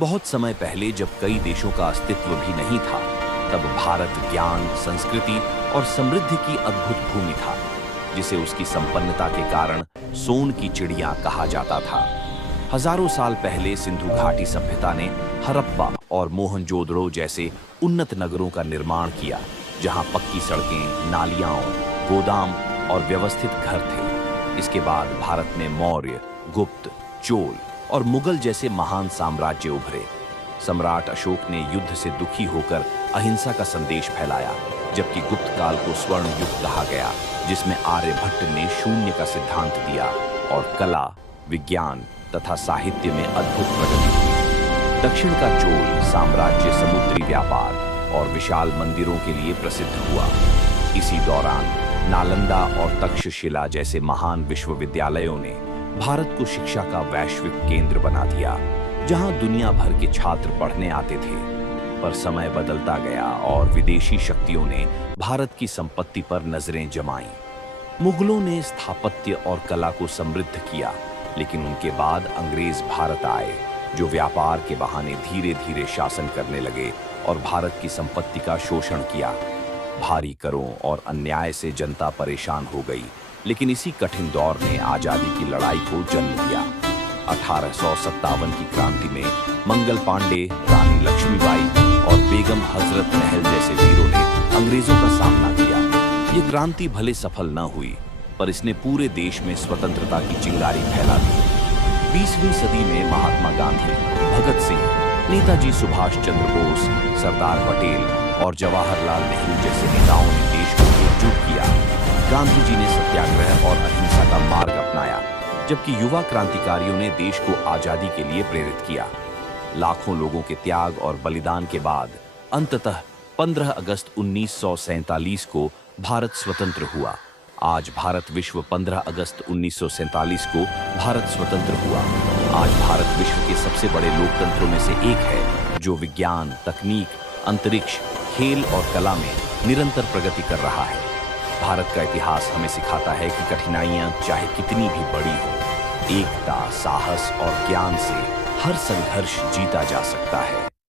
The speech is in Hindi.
बहुत समय पहले जब कई देशों का अस्तित्व भी नहीं था, तब भारत ज्ञान, संस्कृति और समृद्धि की अद्भुत भूमि था, जिसे उसकी संपन्नता के कारण सोन की चिड़िया कहा जाता था। हजारों साल पहले सिंधु घाटी सभ्यता ने हड़प्पा और मोहनजोदड़ो जैसे उन्नत नगरों का निर्माण किया, जहां पक्की सड़कें, नालियां, गोदाम और व्यवस्थित घर थे। इसके बाद भारत में मौर्य, गुप्त, चोल और मुगल जैसे महान साम्राज्य उभरे। सम्राट अशोक ने युद्ध से दुखी होकर अहिंसा का संदेश फैलाया, जबकि गुप्त काल को स्वर्ण युग कहा गया, जिसमें आर्यभट्ट ने शून्य का सिद्धांत दिया और कला, विज्ञान तथा साहित्य में अद्भुत प्रगति हुई। दक्षिण का चोल साम्राज्य समुद्री व्यापार और विशाल मंदिरों के लिए प्रसिद्ध हुआ। इसी दौरान नालंदा और तक्षशिला जैसे महान विश्वविद्यालयों ने भारत को शिक्षा का वैश्विक केंद्र बना दिया, जहां दुनिया भर के छात्र पढ़ने आते थे। पर समय बदलता गया और विदेशी शक्तियों ने भारत की संपत्ति पर नजरें जमाईं। मुगलों ने स्थापत्य और कला को समृद्ध किया, लेकिन उनके बाद अंग्रेज भारत आए, जो व्यापार के बहाने धीरे धीरे शासन करने लगे और भारत की संपत्ति का शोषण किया। भारी करों और अन्याय से जनता परेशान हो गई, लेकिन इसी कठिन दौर ने आजादी की लड़ाई को जन्म दिया। 1857 की क्रांति में मंगल पांडे, रानी लक्ष्मीबाई और बेगम हजरत महल जैसे वीरों ने अंग्रेजों का सामना किया। ये क्रांति भले सफल न हुई, पर इसने पूरे देश में स्वतंत्रता की चिंगारी फैला दी। 20वीं सदी में महात्मा गांधी, भगत सिंह, नेताजी सुभाष चंद्र बोस, सरदार पटेल और जवाहरलाल नेहरू जैसे नेताओं ने देश को एकजुट किया। गांधी जी ने सत्याग्रह और अहिंसा का मार्ग अपनाया, जबकि युवा क्रांतिकारियों ने देश को आजादी के लिए प्रेरित किया। लाखों लोगों के त्याग और बलिदान के बाद अंततः 15 अगस्त 1947 को भारत स्वतंत्र हुआ। आज भारत विश्व 15 अगस्त 1947 को भारत स्वतंत्र हुआ। आज भारत विश्व के सबसे बड़े लोकतंत्रों में से एक है, जो विज्ञान, तकनीक, अंतरिक्ष, खेल और कला में निरंतर प्रगति कर रहा है। भारत का इतिहास हमें सिखाता है कि कठिनाइयां चाहे कितनी भी बड़ी हो, एकता, साहस और ज्ञान से हर संघर्ष जीता जा सकता है।